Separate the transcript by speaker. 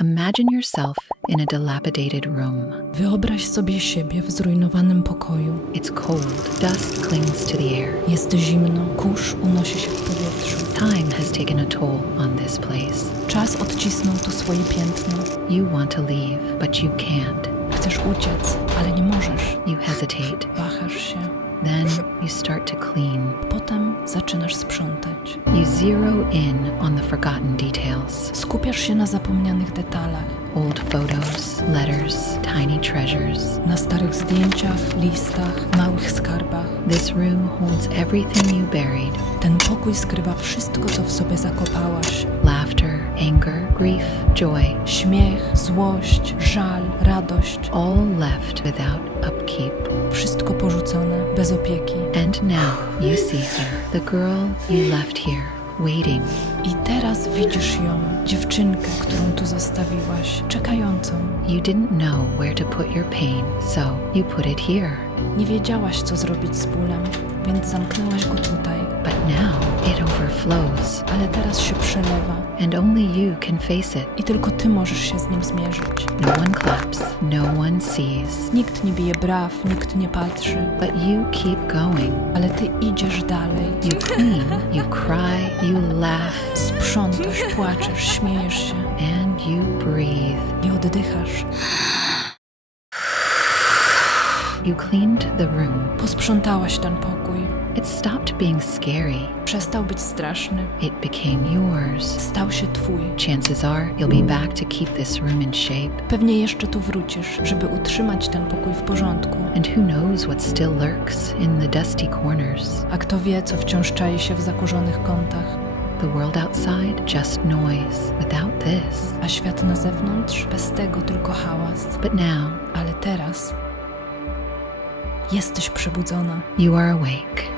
Speaker 1: Imagine yourself in a dilapidated room.
Speaker 2: Wyobraź sobie siebie w zrujnowanym pokoju.
Speaker 1: It's cold, dust clings to the air.
Speaker 2: Jest zimno, kurz unosi się w powietrzu.
Speaker 1: Time has taken a toll on this place.
Speaker 2: Czas odcisnął tu swoje piętno.
Speaker 1: You want to leave, but you can't.
Speaker 2: Chcesz uciec, ale nie możesz.
Speaker 1: You hesitate.
Speaker 2: Wahasz się.
Speaker 1: Then you start to clean.
Speaker 2: Potem zaczynasz sprzątać.
Speaker 1: You zero in on the forgotten details
Speaker 2: Skupiasz się na zapomnianych detalach,
Speaker 1: old photos, letters, tiny treasures.
Speaker 2: na starych zdjęciach, listach, małych skarbach.
Speaker 1: This room holds everything you buried
Speaker 2: Ten pokój skrywa wszystko, co w sobie zakopałaś.
Speaker 1: laughter, anger, grief, joy,
Speaker 2: Śmiech, złość, żal, radość.
Speaker 1: all left without upkeep.
Speaker 2: Wszystko porzucone, bez opieki.
Speaker 1: And now you see her, the girl you left here, waiting.
Speaker 2: I teraz widzisz ją, dziewczynkę, którą tu zostawiłaś, czekającą.
Speaker 1: You didn't know where to put your pain, so you put it here.
Speaker 2: Nie wiedziałaś, co zrobić z bólem, więc zamknęłaś go tutaj.
Speaker 1: But
Speaker 2: Ale teraz się przelewa
Speaker 1: and only you can face it.
Speaker 2: i tylko ty możesz się z nim zmierzyć.
Speaker 1: No one claps, no one sees,
Speaker 2: Nikt nie bije braw, nikt nie patrzy,
Speaker 1: but you keep going.
Speaker 2: ale ty idziesz dalej.
Speaker 1: You clean, you cry, you laugh,
Speaker 2: Sprzątasz, płaczesz, śmiejesz się
Speaker 1: and you breathe.
Speaker 2: i oddychasz.
Speaker 1: You cleaned the room.
Speaker 2: Posprzątałaś ten pokój.
Speaker 1: It stopped being scary.
Speaker 2: Przestał być straszny.
Speaker 1: It became yours.
Speaker 2: Stał się twój.
Speaker 1: Chances are you'll be back to keep this room in shape.
Speaker 2: Pewnie jeszcze tu wrócisz, żeby utrzymać ten pokój w porządku.
Speaker 1: And who knows what still lurks in the dusty corners.
Speaker 2: A kto wie, co wciąż czai się w zakurzonych kątach.
Speaker 1: The world outside, just noise. Without this.
Speaker 2: A świat na zewnątrz? Bez tego tylko hałas.
Speaker 1: But now,
Speaker 2: Ale teraz jesteś przebudzona.
Speaker 1: you are awake.